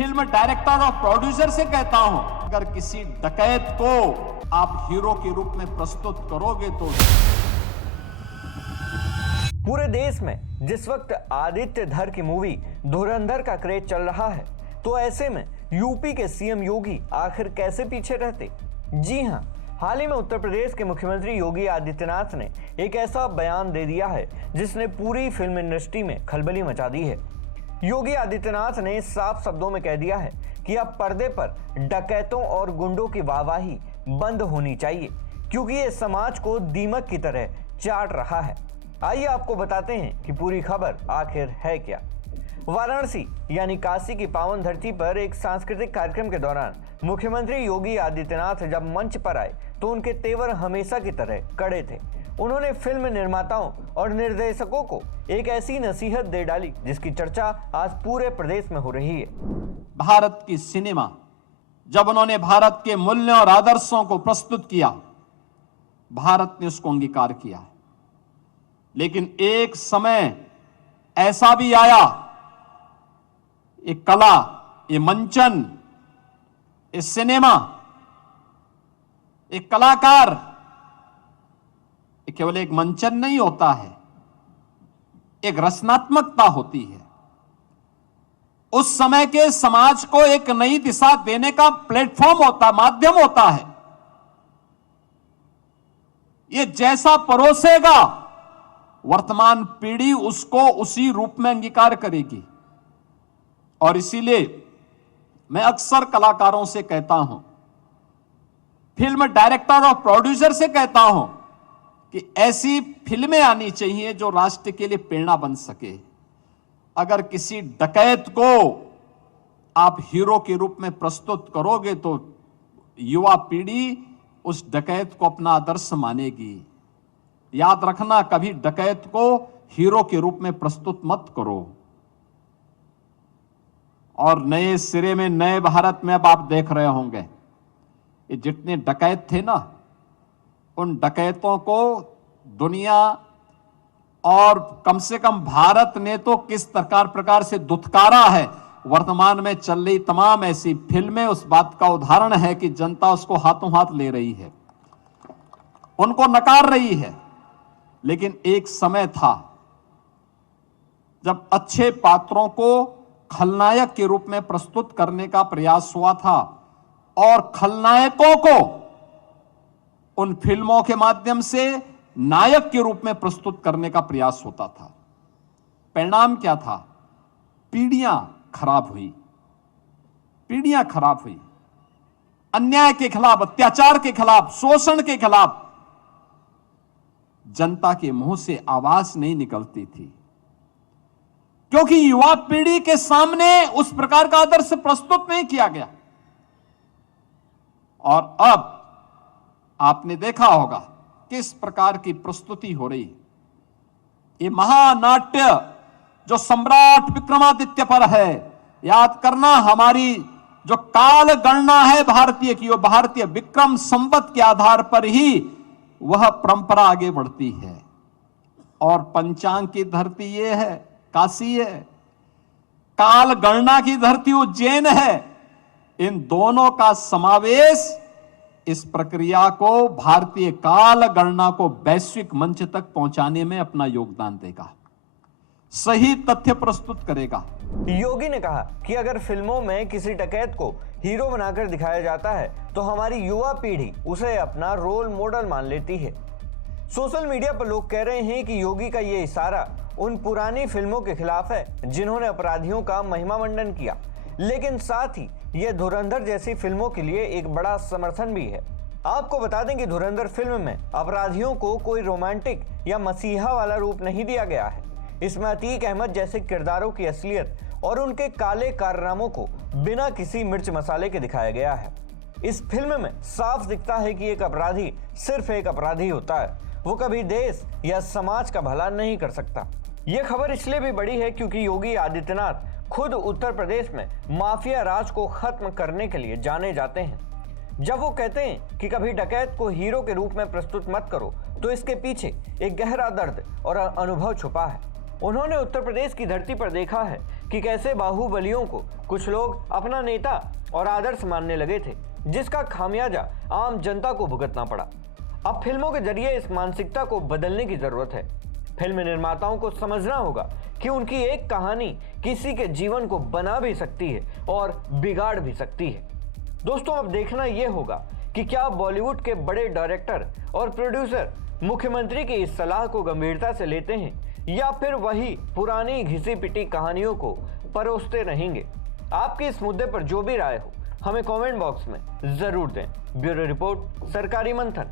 Film director और producer से कहता हूं, अगर किसी डकैत को आप हीरो के रूप में प्रस्तुत करोगे तो पूरे देश में जिस वक्त आदित्य धर की मूवी धुरंधर का क्रेज चल रहा है, तो ऐसे में यूपी के सीएम योगी आखिर कैसे पीछे रहते। जी हां, हाल ही में उत्तर प्रदेश के मुख्यमंत्री योगी आदित्यनाथ ने एक ऐसा बयान दे दिया है जिसने पूरी फिल्म इंडस्ट्री में खलबली मचा दी है। योगी आदित्यनाथ ने साफ शब्दों में कह दिया है कि अब पर्दे पर डकैतों और गुंडों की वाहवाही बंद होनी चाहिए, क्योंकि ये समाज को दीमक की तरह चाट रहा है। आइए आपको बताते हैं कि पूरी खबर आखिर है क्या। वाराणसी यानी काशी की पावन धरती पर एक सांस्कृतिक कार्यक्रम के दौरान मुख्यमंत्री योगी आदित्यनाथ जब मंच पर आए तो उनके तेवर हमेशा की तरह कड़े थे। उन्होंने फिल्म निर्माताओं और निर्देशकों को एक ऐसी नसीहत दे डाली जिसकी चर्चा आज पूरे प्रदेश में हो रही है। भारत की सिनेमा जब उन्होंने भारत के मूल्यों और आदर्शों को प्रस्तुत किया, भारत ने उसको अंगीकार किया। लेकिन एक समय ऐसा भी आया, ये कला, ये मंचन, ये सिनेमा, एक कलाकार केवल एक मंचन नहीं होता है, एक रचनात्मकता होती है। उस समय के समाज को एक नई दिशा देने का प्लेटफॉर्म होता, माध्यम होता है। ये जैसा परोसेगा, वर्तमान पीढ़ी उसको उसी रूप में अंगीकार करेगी। और इसीलिए मैं अक्सर कलाकारों से कहता हूं, फिल्म डायरेक्टर और प्रोड्यूसर से कहता हूं कि ऐसी फिल्में आनी चाहिए जो राष्ट्र के लिए प्रेरणा बन सके। अगर किसी डकैत को आप हीरो के रूप में प्रस्तुत करोगे तो युवा पीढ़ी उस डकैत को अपना आदर्श मानेगी। याद रखना, कभी डकैत को हीरो के रूप में प्रस्तुत मत करो। और नए सिरे में, नए भारत में अब आप देख रहे होंगे, ये जितने डकैत थे ना, उन डकैतों को दुनिया और कम से कम भारत ने तो किस प्रकार से दुत्कारा है। वर्तमान में चल रही तमाम ऐसी फिल्में उस बात का उदाहरण है कि जनता उसको हाथों हाथ ले रही है, उनको नकार रही है। लेकिन एक समय था जब अच्छे पात्रों को खलनायक के रूप में प्रस्तुत करने का प्रयास हुआ था और खलनायकों को उन फिल्मों के माध्यम से नायक के रूप में प्रस्तुत करने का प्रयास होता था। परिणाम क्या था? पीढ़ियां खराब हुई, पीढ़ियां खराब हुई। अन्याय के खिलाफ, अत्याचार के खिलाफ, शोषण के खिलाफ जनता के मुंह से आवाज नहीं निकलती थी, क्योंकि युवा पीढ़ी के सामने उस प्रकार का आदर्श प्रस्तुत नहीं किया गया। और अब आपने देखा होगा किस प्रकार की प्रस्तुति हो रही। ये महानाट्य जो सम्राट विक्रमादित्य पर है, याद करना, हमारी जो काल गणना है भारतीय की, वो भारतीय विक्रम संवत के आधार पर ही वह परंपरा आगे बढ़ती है। और पंचांग की धरती ये है, काशी है। काल गणना की धरती उज्जैन है। इन दोनों का समावेश इस प्रक्रिया को, भारतीय काल गणना को वैश्विक मंच तक पहुंचाने में अपना योगदान देगा, सही तथ्य प्रस्तुत करेगा। योगी ने कहा कि अगर फिल्मों में किसी डकैत को हीरो बनाकर दिखाया जाता है तो हमारी युवा पीढ़ी उसे अपना रोल मॉडल मान लेती है। सोशल मीडिया पर लोग कह रहे हैं कि योगी का ये इशारा उन पुरानी फिल्मों के खिलाफ है जिन्होंने अपराधियों का महिमा मंडन किया, लेकिन साथ ही यह धुरंधर जैसी फिल्मों के लिए एक बड़ा समर्थन भी है। आपको बता दें कि धुरंधर फिल्म में अपराधियों को कोई रोमांटिक या मसीहा वाला रूप नहीं दिया गया है। इसमें अतीक अहमद जैसे किरदारों की असलियत और उनके काले कारनामों को बिना किसी मिर्च मसाले के दिखाया गया है। इस फिल्म में साफ दिखता है कि एक अपराधी सिर्फ एक अपराधी होता है, वो कभी देश या समाज का भला नहीं कर सकता। यह खबर इसलिए भी बड़ी है क्योंकि योगी आदित्यनाथ खुद उत्तर प्रदेश में माफिया राज को खत्म करने के लिए जाने जाते हैं। जब वो कहते हैं कि कभी डकैत को हीरो के रूप में प्रस्तुत मत करो, तो इसके पीछे एक गहरा दर्द और अनुभव छुपा है। उन्होंने उत्तर प्रदेश की धरती पर देखा है कि कैसे बाहुबलियों को कुछ लोग अपना नेता और आदर्श मानने लगे थे, जिसका खामियाजा आम जनता को भुगतना पड़ा। अब फिल्मों के जरिए इस मानसिकता को बदलने की जरूरत है। फिल्म निर्माताओं को समझना होगा कि उनकी एक कहानी किसी के जीवन को बना भी सकती है और बिगाड़ भी सकती है। दोस्तों, अब देखना यह होगा कि क्या बॉलीवुड के बड़े डायरेक्टर और प्रोड्यूसर मुख्यमंत्री की इस सलाह को गंभीरता से लेते हैं या फिर वही पुरानी घिसी पिटी कहानियों को परोसते रहेंगे। आपकी इस मुद्दे पर जो भी राय हो हमें कमेंट बॉक्स में जरूर दें। ब्यूरो रिपोर्ट, सरकारी मंथन।